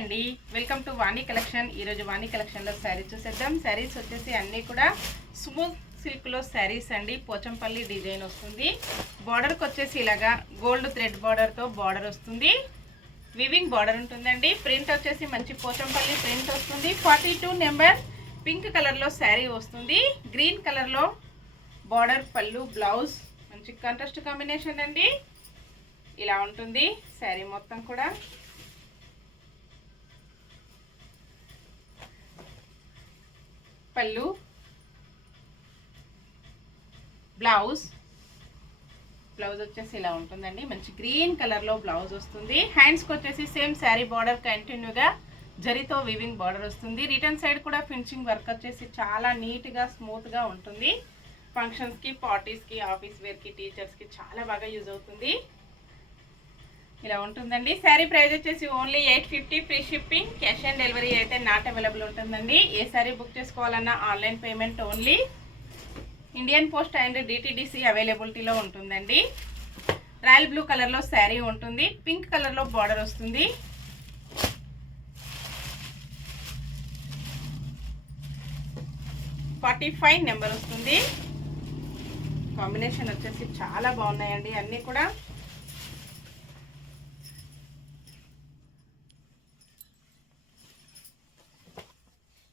అండి, welcome to Vani collection. ఈరోజు వాణి కలెక్షన్లో శారీస్ చూసేద్దాం. శారీస్ వచ్చేసి అన్నీ కూడా స్మూత్ సిల్క్లో శారీస్ అండి. పోచంపల్లి డిజైన్ వస్తుంది. బార్డర్కి వచ్చేసి ఇలాగా గోల్డ్ థ్రెడ్ బార్డర్తో బార్డర్ వస్తుంది. వివింగ్ బార్డర్ ఉంటుందండి. ప్రింట్ వచ్చేసి మంచి పోచంపల్లి ప్రింట్ వస్తుంది. 42 నెంబర్ పింక్ కలర్లో శారీ వస్తుంది. గ్రీన్ కలర్లో బార్డర్, పళ్ళు, బ్లౌజ్ మంచి కాంట్రాస్ట్ కాంబినేషన్ అండి. ఇలా ఉంటుంది శారీ మొత్తం కూడా. పళ్ళు, బ్లౌజ్ వచ్చేసి ఇలా ఉంటుందండి. మంచి గ్రీన్ కలర్లో బ్లౌజ్ వస్తుంది. హ్యాండ్స్కి వచ్చేసి సేమ్ శారీ బార్డర్ కంటిన్యూగా జరీతో వివింగ్ బార్డర్ వస్తుంది. రిటర్న్ సైడ్ కూడా ఫినిషింగ్ వర్క్ వచ్చేసి చాలా నీట్గా స్మూత్గా ఉంటుంది. ఫంక్షన్స్కి, పార్టీస్కి, ఆఫీస్ వేర్కి, టీచర్స్కి చాలా బాగా యూజ్ అవుతుంది. ఇలా ఉంటుందండి. శారీ ప్రైస్ వచ్చేసి only 850 free shipping. Cash on delivery అయితే నాట్ అవైలబుల్ ఉంటుందండి. ఏ శారీ బుక్ చేసుకోవాలన్నా online payment only. Indian post and DTDC అవైలబిలిటీలో ఉంటుందండి. రాయల్ బ్లూ కలర్లో శారీ ఉంటుంది. పింక్ కలర్లో బార్డర్ వస్తుంది. #45 నెంబర్ వస్తుంది. కాంబినేషన్ వచ్చేసి చాలా బాగున్నాయండి అన్నీ కూడా.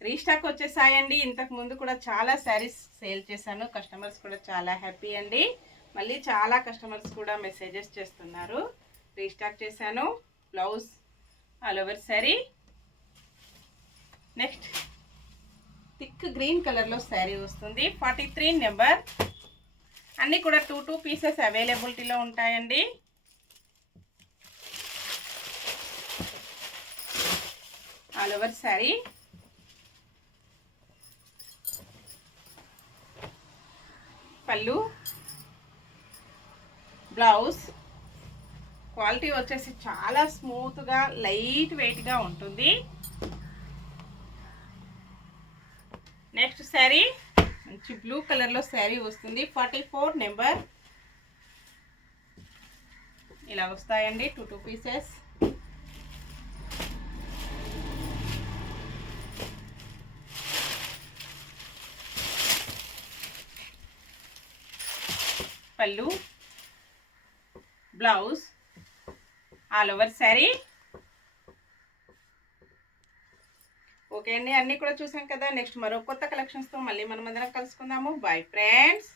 రీస్టాక్ వచ్చేసాయండి. ఇంతకు ముందు కూడా చాలా శారీస్ సేల్ చేశాను. కస్టమర్స్ కూడా చాలా హ్యాపీ అండి. మళ్ళీ చాలా కస్టమర్స్ కూడా మెసేజెస్ చేస్తున్నారు. రీస్టాక్ చేశాను. Blouse all over sari. Next thick green కలర్లో శారీ వస్తుంది. 43 నెంబర్. అన్నీ కూడా 2 పీసెస్ అవైలబిలిటీలో ఉంటాయండి. All over sari. పళ్ళు, బ్లౌజ్ క్వాలిటీ వచ్చేసి చాలా స్మూత్గా లైట్ వెయిట్గా ఉంటుంది. నెక్స్ట్ శారీ మంచి బ్లూ కలర్లో శారీ వస్తుంది. 44 నెంబర్. ఇలా వస్తాయండి 2 పీసెస్. పళ్ళు, blouse all over sari. Okay అండి, అన్నీ కూడా చూసాం కదా. నెక్స్ట్ మరో కొత్త కలెక్షన్స్తో మళ్ళీ మనం అందరం కలుసుకుందాము. Bye friends.